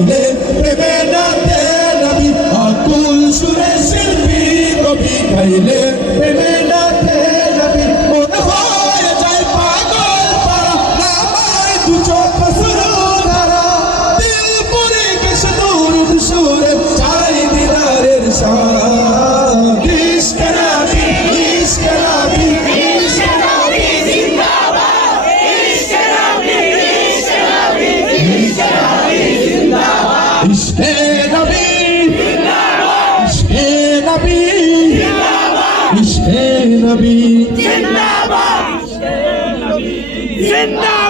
গাইলে প্রেমে নাতে নবী আকুল সুরে শিল্পী কবি গাইলে প্রেমে নাতে নবী মন হয়ে যায় পাগল পারা নামায় দু চোখ শুরু ধারা দিল পুরে কেসে দূর সুরে চাই দিদারের শান ইশক নবী ইশক নবী ইশকে নবী ইশকে নবী ইশকে নবী জিন্দাবাদ জিন্দাবাদ